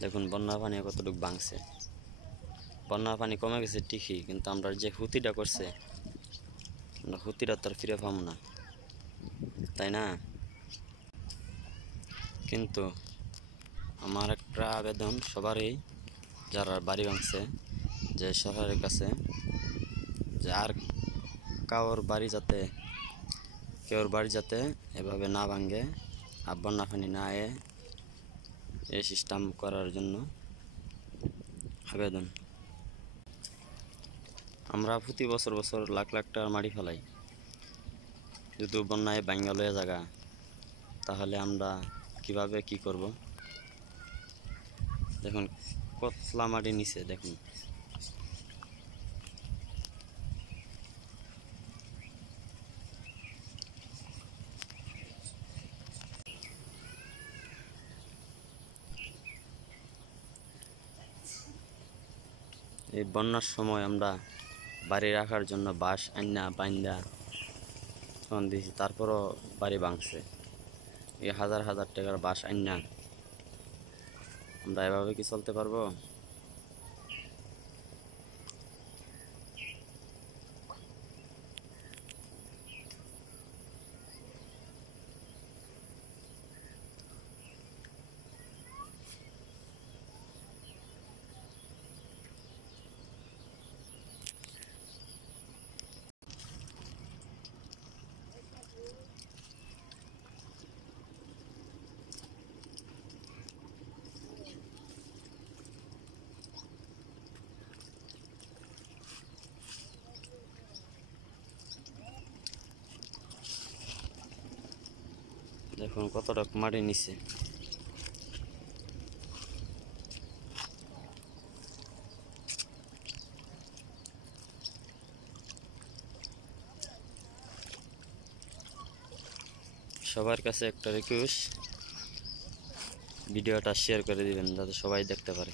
দেখুন বন্যা পানি কতটুকু ভাঙছে। বন্যা পানি কমে গেছে ঠিকই, কিন্তু আমরা যে ক্ষতিটা করছে, আমরা ক্ষতিটা তো আর ফিরে পাবো না, তাই না? কিন্তু আমার একটা আবেদন সবারই, যারা বাড়ি ভাঙছে, যে সরকারের কাছে, যে আর কারোর বাড়ি যাতে এভাবে না ভাঙে, আর বন্যা পানি না এই সিস্টেম করার জন্য আবেদন। আমরা প্রতি বছর বছর লাখ লাখ টাকার মাটি ফেলাই, যদি বন্যায় ভাঙ্গা লয়ে জায়গা, তাহলে আমরা কিভাবে কি করব? দেখুন কতলা মাটি নিচে, দেখুন এই বন্যার সময় আমরা বাড়ি রাখার জন্য বাঁশ আইনা বাইন্দা তখন দিয়েছি, তারপরও বাড়ি ভাঙছে। এই হাজার হাজার টাকার বাঁশ আইনা আমরা এভাবে কি চলতে পারবো? দেখুন কতটা মাটি নিচে। সবার কাছে একটা রিকোয়েস্ট, ভিডিওটা শেয়ার করে দিবেন যাতে সবাই দেখতে পারে।